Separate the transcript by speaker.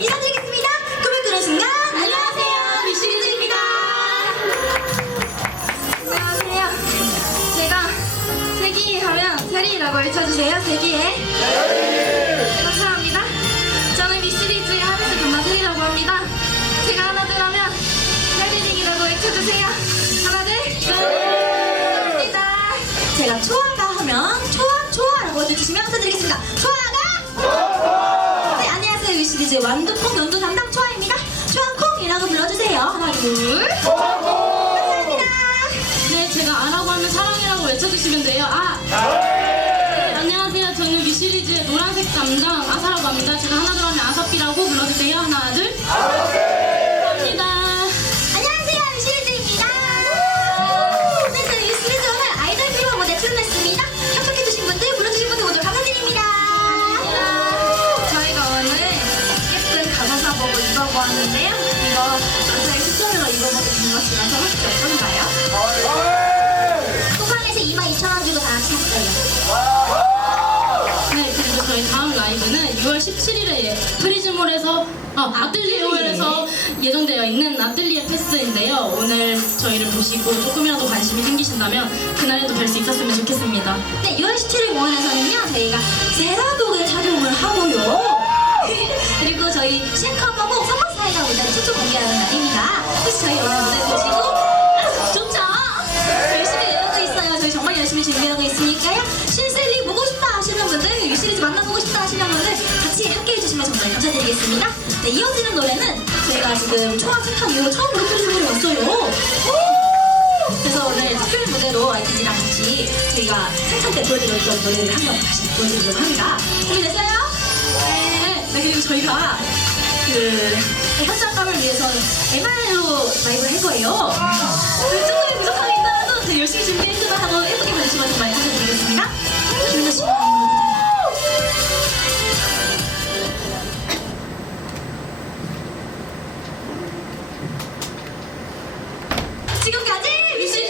Speaker 1: 인사드리겠습니다. 꿈을 꾸는 순간 안녕하세요 미시리즈입니다. 안녕하세요. 제가 세기 하면 세리라고 외쳐주세요. 세기에. 감사합니다. 저는 미시리즈의 하늘색 금마 세리라고 합니다. 제가 하나 둘 하면 세리링이라고 외쳐주세요. 하나 둘. 감사합니다. 제가 초아가 하면 초아 초아라고 해주시면 감사드리겠습니다. 초아가. 네 미시리즈의 완두콩 연두 담당 초아입니다. 초아콩이라고 불러주세요. 하나 둘. 감사합니다.
Speaker 2: 네, 제가 아라고 하면 사랑이라고 외쳐주시면 돼요. 아! 네, 안녕하세요. 저는 위시리즈의 노란색 담당 아사라고 합니다. 제가 하나 둘 하면 아사피라고 불러주세요. 하나, 둘.
Speaker 1: 입어보았는데요. 이거 저희 시청자가 입어보게 된 것이라서 혹시 어떤가요? 소방에서 22,000원 주고 다 같이 샀어요.
Speaker 2: 네, 그리고 저희 다음 라이브는 6월 17일에 프리즈몰에서 어, 아틀리에에서 예정되어 있는 아틀리에 페스인데요. 오늘 저희를 보시고 조금이라도 관심이 생기신다면 그날에도 뵐 수 있었으면 좋겠습니다.
Speaker 1: 네, 6월 17일 공연에서는요, 저희가 세라복을 준비하고 있으니까요. 신셀리 보고 싶다 하시는 분들, 유시리즈 만나보고 싶다 하시는 분들 같이 함께 해주시면 정말 감사드리겠습니다. 네, 이어지는 노래는 저희가 지금 초합 세탄 이후로 처음으로 프리즈몰에 왔어요. 그래서 오늘 특별 무대로 아이티지랑 같이 저희가 생창 때 보여드렸던 노래를 한번 다시 보여드리려고 합니다. 준비됐어요? 네. 네, 그리고 저희가 그 현장감을 위해서 MR로 라이브를 할 거예요. 지금까지 미신